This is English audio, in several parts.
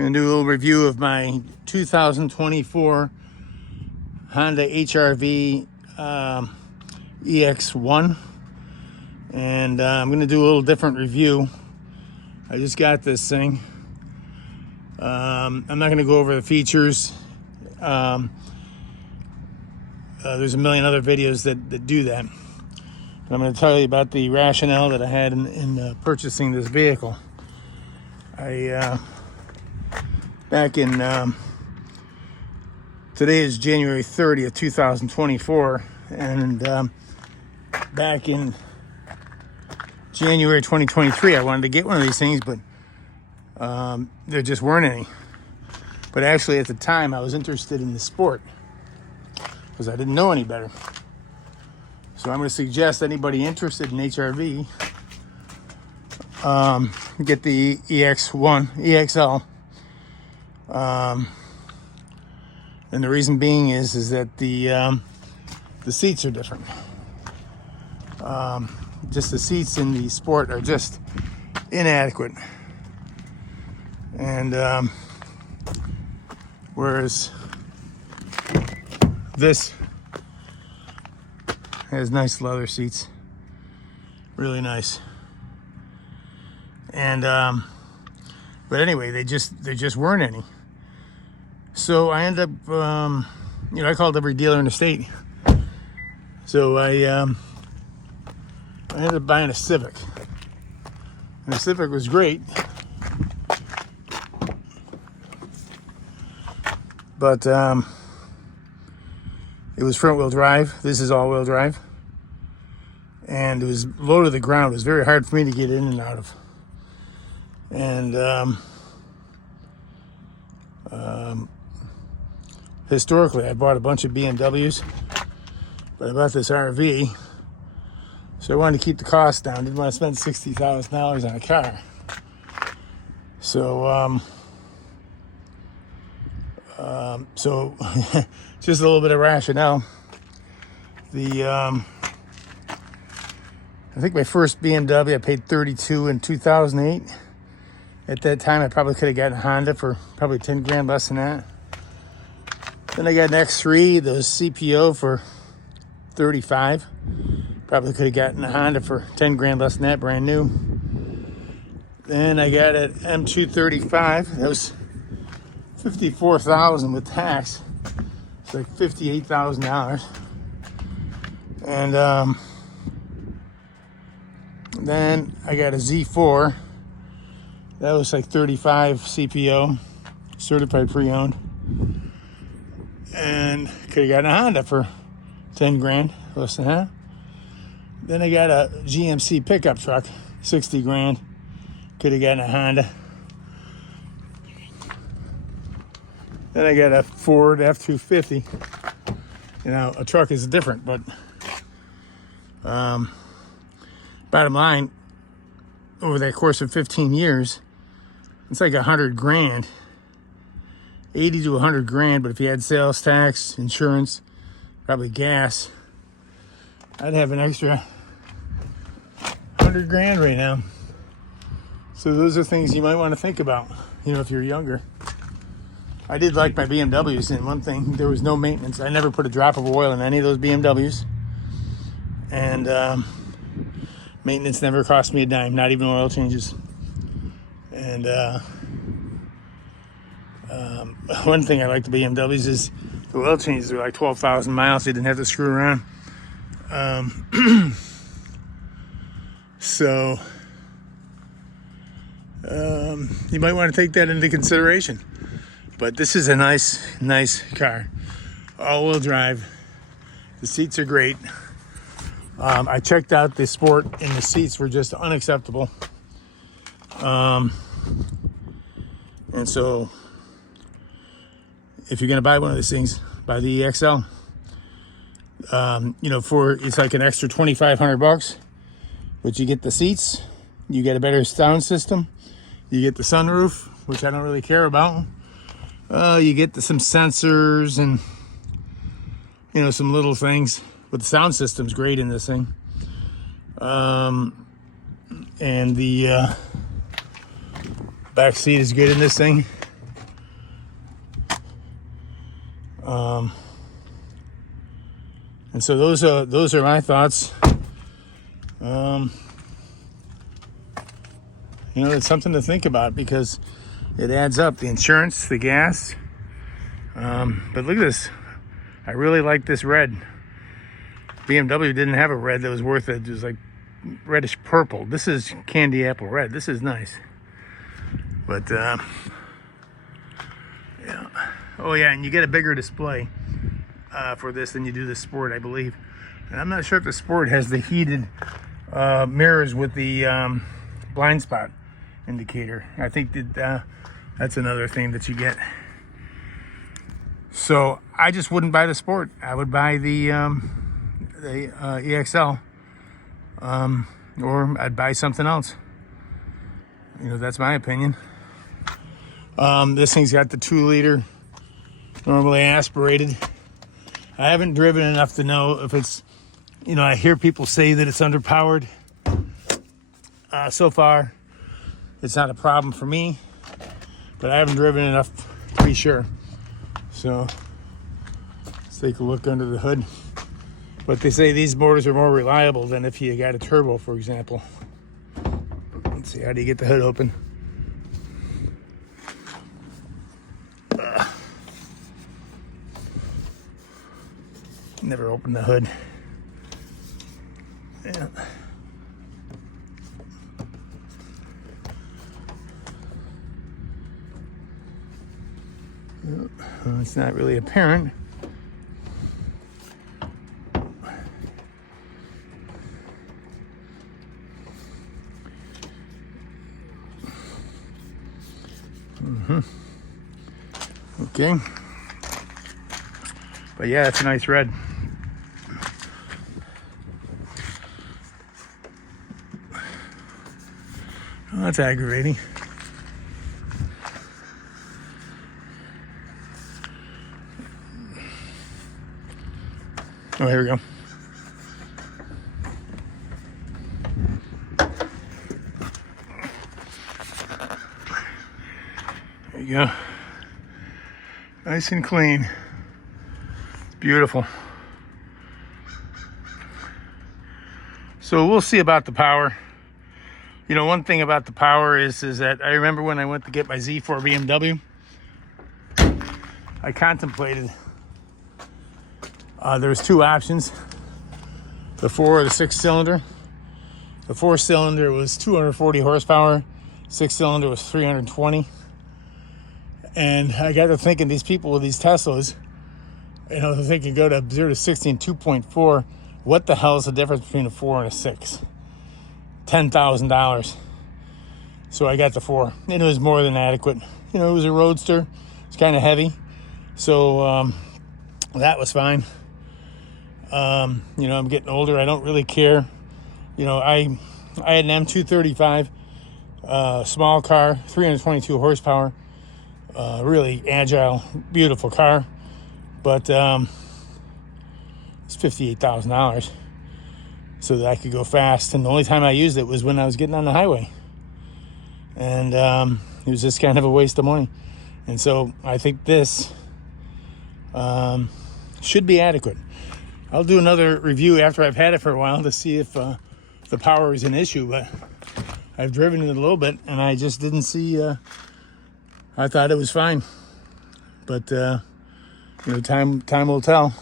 Gonna do a little review of my 2024 Honda HRV EXL, and I'm gonna do a little different review. I just got this thing. I'm not gonna go over the features. There's a million other videos that do that. But I'm gonna tell you about the rationale that I had in purchasing this vehicle. Back in, today is January 30th, 2024, and back in January 2023, I wanted to get one of these things, but there just weren't any. But actually, at the time, I was interested in the sport because I didn't know any better. So I'm going to suggest anybody interested in HRV get the EXL. And the reason being is that the seats are different. Just the seats in the Sport are just inadequate. And whereas this has nice leather seats, really nice. And but anyway, there just weren't any. So I ended up, I called every dealer in the state. So I ended up buying a Civic, and the Civic was great, but it was front-wheel drive. This is all-wheel drive, and it was low to the ground. It was very hard for me to get in and out of. And historically, I bought a bunch of BMWs, but I bought this RV, so I wanted to keep the cost down. Didn't want to spend $60,000 on a car. So, so just a little bit of rationale. I think my first BMW, I paid $32,000 in 2008. At that time, I probably could have gotten a Honda for probably 10 grand less than that. Then I got an X3, those CPO for $35,000. Probably could have gotten a Honda for 10 grand less than that, brand new. Then I got an M235. That was $54,000 with tax. It's like $58,000. And then I got a Z4. That was like $35,000 CPO, certified pre-owned. And could have gotten a Honda for 10 grand, less than that. Then I got a GMC pickup truck, 60 grand. Could have gotten a Honda. Then I got a Ford F-250. You know, a truck is different, but bottom line, over that course of 15 years, it's like 100 grand, 80 to 100 grand. But if you had sales tax, insurance, probably gas, I'd have an extra 100 grand right now. So those are things you might want to think about, if you're younger. I did like my BMWs, and one thing, there was no maintenance. I never put a drop of oil in any of those BMWs. And maintenance never cost me a dime, not even oil changes. And one thing I like the BMWs is the oil changes are like 12,000 miles. So you didn't have to screw around. So you might want to take that into consideration. But this is a nice car. All-wheel drive. The seats are great. I checked out the Sport, and the seats were just unacceptable. And so, if you're going to buy one of these things, buy the EXL. It's like an extra $2,500, but you get the seats, you get a better sound system, you get the sunroof, which I don't really care about. You get some sensors and some little things. But the sound system's great in this thing. And the back seat is good in this thing. And so those are my thoughts. You know, it's something to think about because it adds up. The insurance, the gas. But look at this. I really like this red. BMW didn't have a red that was worth it. It was like reddish purple. This is candy apple red. This is nice. But yeah. Oh yeah, and you get a bigger display for this than you do the Sport, I believe. And I'm not sure if the Sport has the heated mirrors with the blind spot indicator. I think that that's another thing that you get. So I just wouldn't buy the Sport. I would buy the EXL, or I'd buy something else. You know, that's my opinion. This thing's got the 2-liter, normally aspirated. I haven't driven enough to know if it's, you know, I hear people say that it's underpowered. So far, it's not a problem for me, but I haven't driven enough to be sure. So let's take a look under the hood. But they say these motors are more reliable than if you got a turbo, for example. Let's see, how do you get the hood open? Never opened the hood. Yeah. It's not really apparent. Okay. But yeah, it's a nice red. Oh, that's aggravating. Oh, here we go. There you go. Nice and clean. It's beautiful. So we'll see about the power. You know, one thing about the power is that I remember when I went to get my Z4 BMW, I contemplated, there was 2 options, the 4 or the 6 cylinder. The 4 cylinder was 240 horsepower, 6 cylinder was 320. And I got to thinking, these people with these Teslas, you know, they can go to 0 to 60 in 2.4. What the hell is the difference between a 4 and a 6? $10,000. So I got the 4, and it was more than adequate. You know, it was a roadster. It's kind of heavy, so that was fine. You know, I'm getting older. I don't really care. You know, I had an M235, small car, 322 horsepower, really agile, beautiful car, but it's $58,000. So that I could go fast. And the only time I used it was when I was getting on the highway. And it was just kind of a waste of money. And so I think this should be adequate. I'll do another review after I've had it for a while to see if the power is an issue. But I've driven it a little bit, and I just didn't see... I thought it was fine. But, you know, time will tell.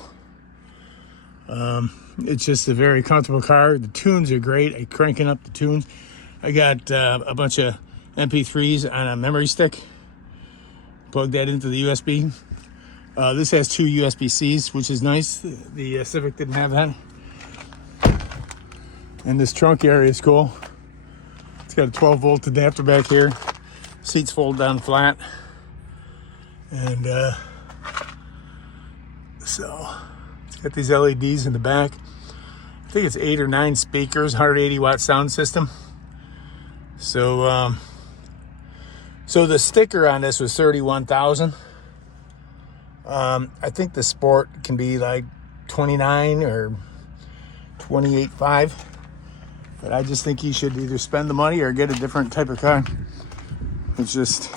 It's just a very comfortable car. The tunes are great. I'm cranking up the tunes. I got a bunch of MP3s on a memory stick. Plug that into the USB. This has 2 USB-Cs, which is nice. The Civic didn't have that. And this trunk area is cool. It's got a 12-volt adapter back here. Seats fold down flat. And so it's got these LEDs in the back. I think it's 8 or 9 speakers, 180-watt sound system. So, so the sticker on this was $31,000. I think the Sport can be like $29 or $28,500. But I just think you should either spend the money or get a different type of car. It's just,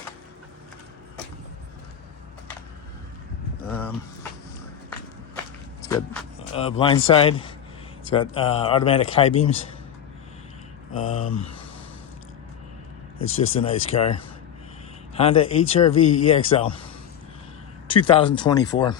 got blind side. It's got automatic high beams. It's just a nice car. Honda HRV EXL, 2024.